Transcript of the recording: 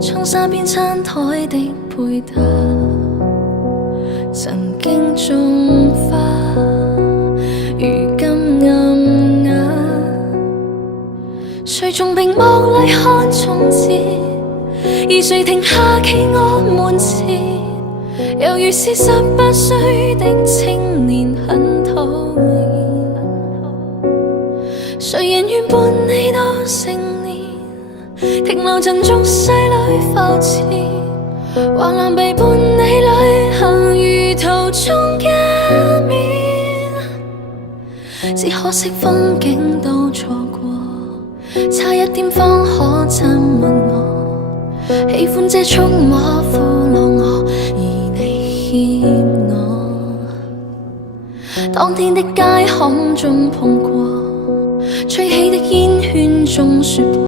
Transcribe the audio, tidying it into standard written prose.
窗紗邊餐台的配搭，曾經種花，如今暗啞。誰從屏幕裡看從前，而誰停下企我門前，猶如是18歲的青年，很討厭。誰人願伴你到成年，停留塵俗世裡浮潛，橫欄被伴你旅行，如途中一面。只可惜風景都錯過，差一點方可親吻我，喜歡這觸摸俘虜我，而你欠我。當天的街巷中碰過，吹起的煙圈中說